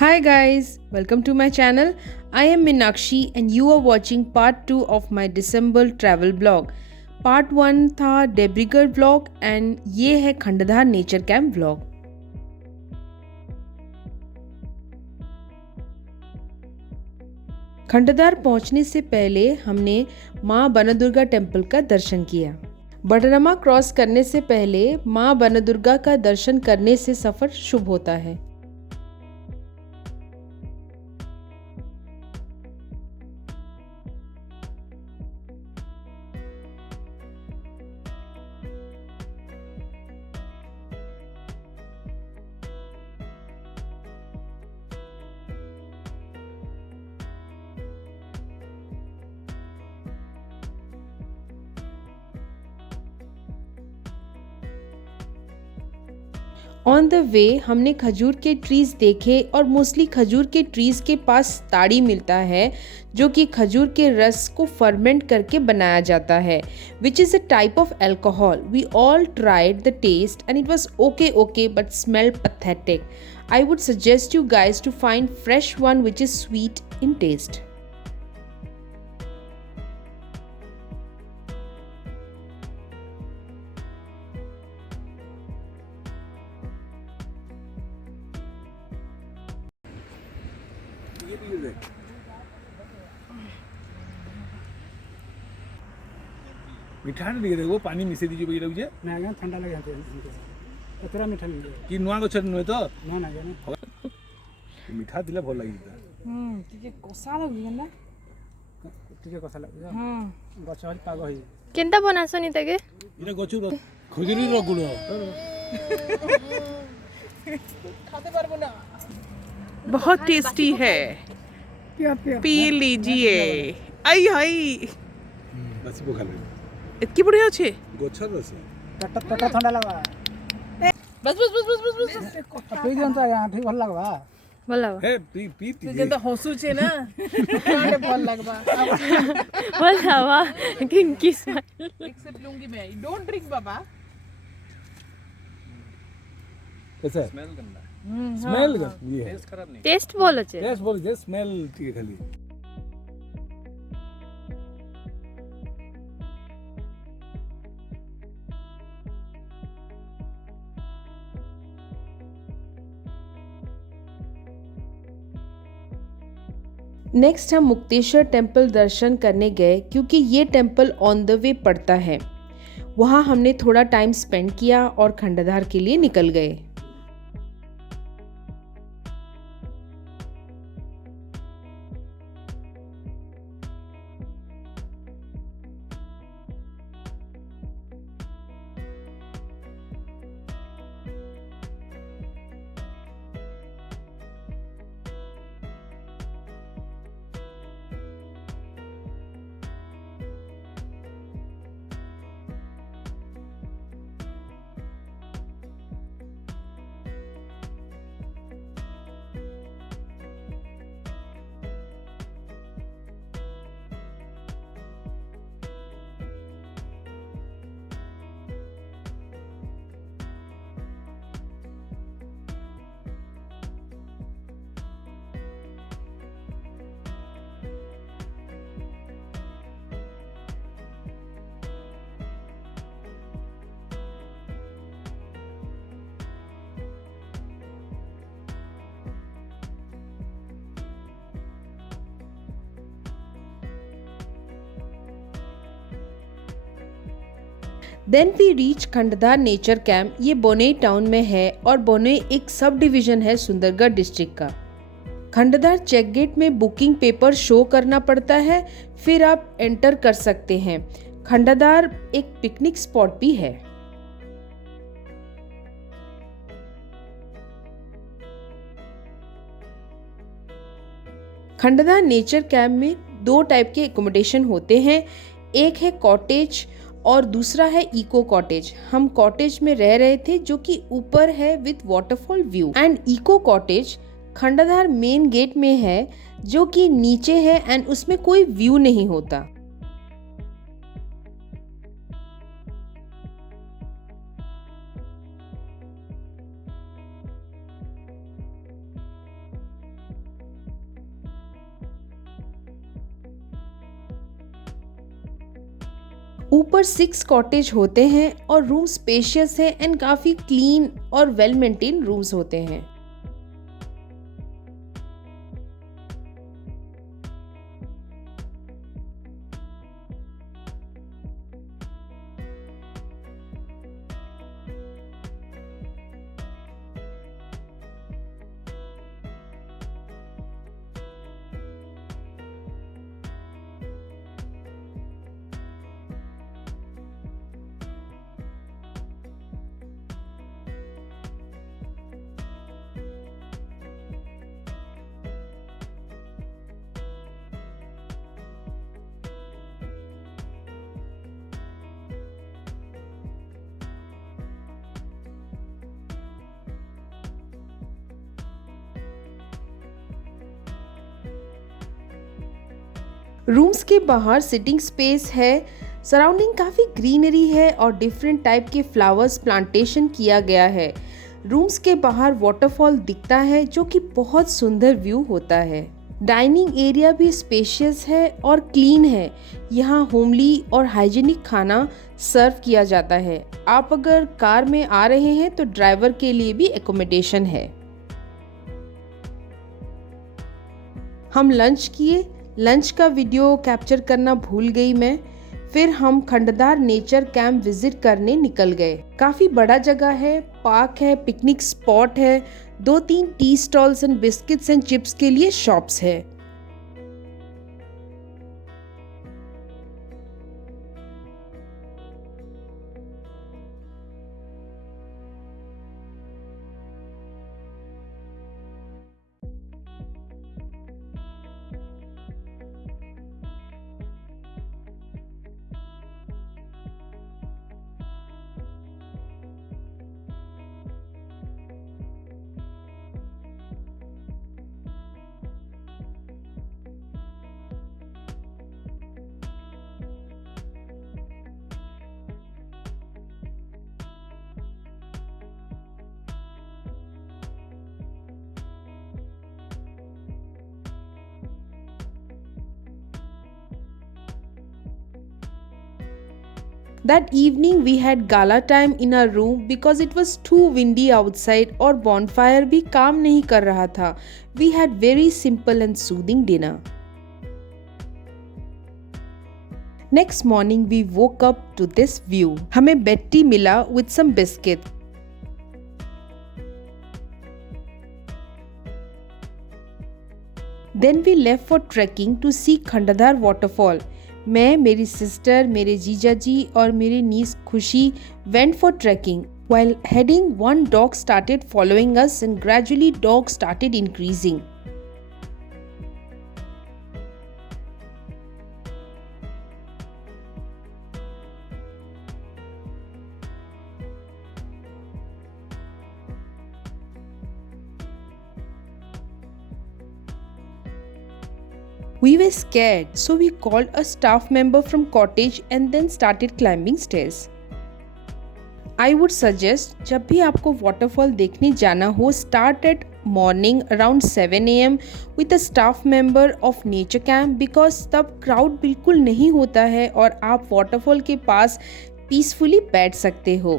Hi guys, welcome to my channel. I am Minakshi and you are watching part 2 of my December travel vlog. Part 1 था डेब्रीगढ़ vlog and ये है खंडधार nature camp vlog. खंडधार पहुंचने से पहले हमने माँ बनदुर्गा टेम्पल का दर्शन किया. बडरमा क्रॉस करने से पहले माँ बनदुर्गा का दर्शन करने से सफर शुभ होता है. ऑन द वे हमने खजूर के ट्रीज देखे और मोस्टली खजूर के ट्रीज के पास ताड़ी मिलता है जो कि खजूर के रस को फर्मेंट करके बनाया जाता है which is a type of alcohol. We all tried the taste and it was okay but smell pathetic. I would suggest you guys to find fresh one which is sweet in taste. मिठा नहीं देखो पानी मिसे दीजिए भाई लगे ना आगे ठंडा लगे हमको एतरा मीठा नहीं लगे कि नुआ गछ नुए तो ना ना आगे मिठा दिले भल लगी ଟିକେ କଷା ଲାଗୁଛି ନା ଟିକେ କଥା ଲାଗେ ହଁ ଗଛ ହଳି ପାଗ ହେଇ କେନ୍ତା ବନାସନି ତାକେ इरा गछ खजुरी रो गुड़ ଖାতে পারবো না बहुत टेस्टी है. पी लीजिए. आई हाय बस वो खा ले इतनी बढ़िया अच्छे. गछ रस पेट ठंडा लगा बस बस बस बस बस बस पी दियन तो आगे ठीक भल लगवा ଭଲ हे पी पी तू जेंता हसुचे ना कांडे भल लगबा ଭଲ ହବା କିଙ୍କି ସ୍ମାଇଲ୍ एक्सेप्ट लूंगी मैं डोंट ड्रिंक बाबा कैसा स्मेल ये है ଟେଷ୍ଟ ଭଲ ଅଛି टेस्ट बोल जे स्मेल ठीक खाली नेक्स्ट हम मुक्तेश्वर टेम्पल दर्शन करने गए क्योंकि ये टेम्पल ऑन द वे पड़ता है. वहाँ हमने थोड़ा टाइम स्पेंड किया और खंडधार के लिए निकल गए. Then we reach Khandadhar nature camp. ये बोनेई टाउन में है और बोनेई एक सब डिवीजन है सुंदरगढ़ डिस्ट्रिक्ट का. खंडधार चेक गेट में बुकिंग पेपर शो करना पड़ता है फिर आप एंटर कर सकते हैं. खंडधार एक पिकनिक स्पॉट भी है. खंडधार नेचर कैंप में दो टाइप के एकोमोडेशन होते हैं. एक है कॉटेज और दूसरा है इको कॉटेज. हम कॉटेज में रह रहे थे जो कि ऊपर है with waterfall view. And eco cottage Khandadhar main gate में है जो कि नीचे है एंड उसमें कोई व्यू नहीं होता. ऊपर 6 कॉटेज होते हैं और रूम स्पेशियस है एंड काफ़ी क्लीन और वेल मेंटेन रूम्स होते हैं। रूम्स के बाहर सिटिंग स्पेस है, सराउंडिंग काफ़ी ग्रीनरी है और डिफरेंट टाइप के फ्लावर्स प्लांटेशन किया गया है। रूम्स के बाहर वाटरफॉल दिखता है जो कि बहुत सुंदर व्यू होता है। डाइनिंग एरिया भी स्पेशियस है और क्लीन है। यहाँ होमली और हाइजीनिक खाना सर्व किया जाता है। आप अगर कार में आ रहे हैं तो ड्राइवर के लिए भी एकोमोडेशन है। हम लंच किए। लंच का वीडियो कैप्चर करना भूल गई मैं। फिर हम खंडदार नेचर कैंप विजिट करने निकल गए। काफ़ी बड़ा जगह है, पार्क है, पिकनिक स्पॉट है, 2-3 tea stalls and biscuits and chips के लिए शॉप्स है। That evening we had gala time in our room because it was too windy outside और bonfire भी काम नहीं कर रहा था। We had very simple and soothing dinner. Next morning we woke up to this view. हमें bed tea मिला with some biscuit. Then we left for trekking to see खंडदार waterfall. मैं, मेरी सिस्टर, मेरे जीजा जी और मेरी नीस खुशी went for trekking. While heading, one dog started following us and gradually dogs started increasing. We were scared, so we called a staff member from cottage and then started climbing stairs. I would suggest जब भी आपको waterfall देखने जाना हो, start at morning around 7 AM with a staff member of nature camp because तब crowd बिल्कुल नहीं होता है और आप waterfall के पास पीसफुली बैठ सकते हो।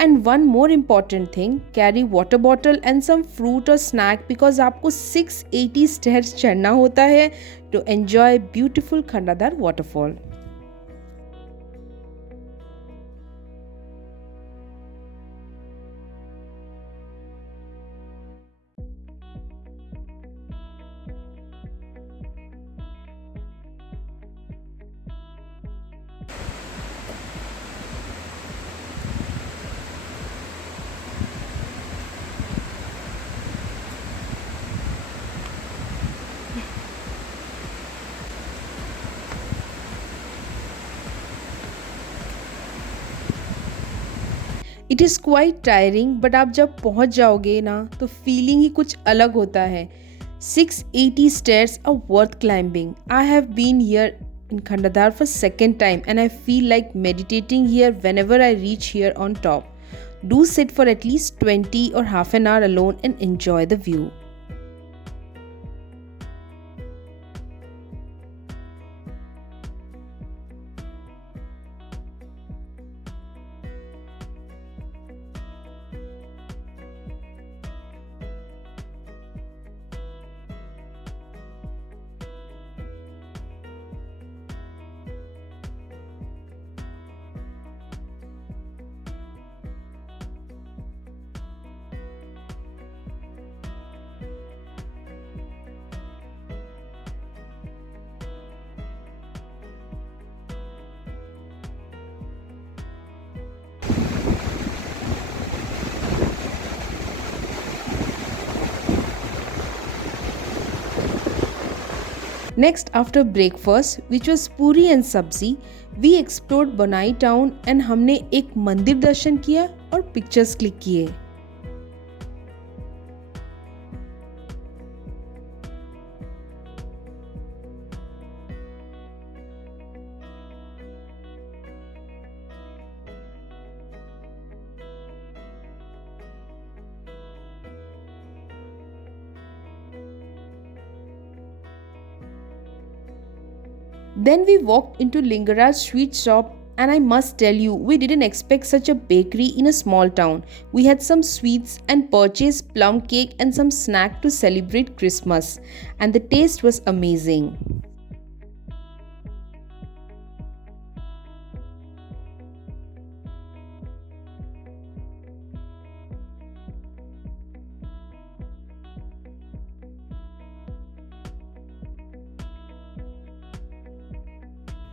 And one more important thing, carry water bottle and some fruit और स्नैक बिकॉज आपको 680 स्टेयर्स चढ़ना होता है to enjoy beautiful Khandadhar waterfall. It is quite tiring but आप जब पहुंच जाओगे ना तो फीलिंग ही कुछ अलग होता है। 680 stairs are worth climbing. I have been here in Khandadar for second time and I feel like meditating here whenever I reach here on top. Do sit for at least 20 or half an hour alone and enjoy the view. Next, after breakfast, which was puri and sabzi, we explored Bonai town and हमने एक मंदिर दर्शन किया और pictures click किए. Then we walked into Lingaraj sweet shop, and I must tell you, we didn't expect such a bakery in a small town. We had some sweets and purchased plum cake and some snack to celebrate Christmas, and the taste was amazing.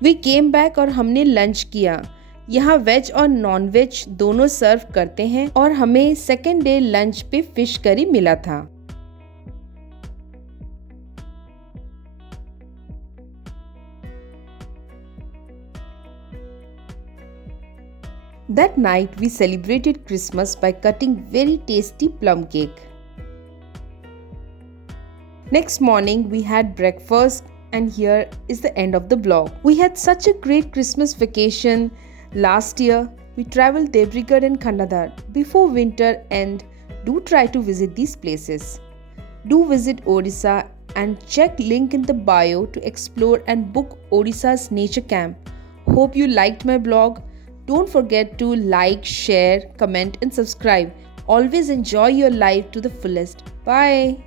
We came back और हमने लंच किया. यहाँ वेज और non veg दोनों सर्व करते हैं और हमें सेकेंड डे लंच पे फिश करी मिला था. That night we celebrated Christmas by cutting very tasty plum cake. Next morning we had breakfast. And here is the end of the vlog. We had such a great Christmas vacation last year. We traveled Debrigad and Khandadar before winter end. Do try to visit these places. Do visit Odisha and check link in the bio to explore and book Odisha's nature camp. Hope you liked my vlog. Don't forget to like, share, comment and subscribe. Always enjoy your life to the fullest. Bye.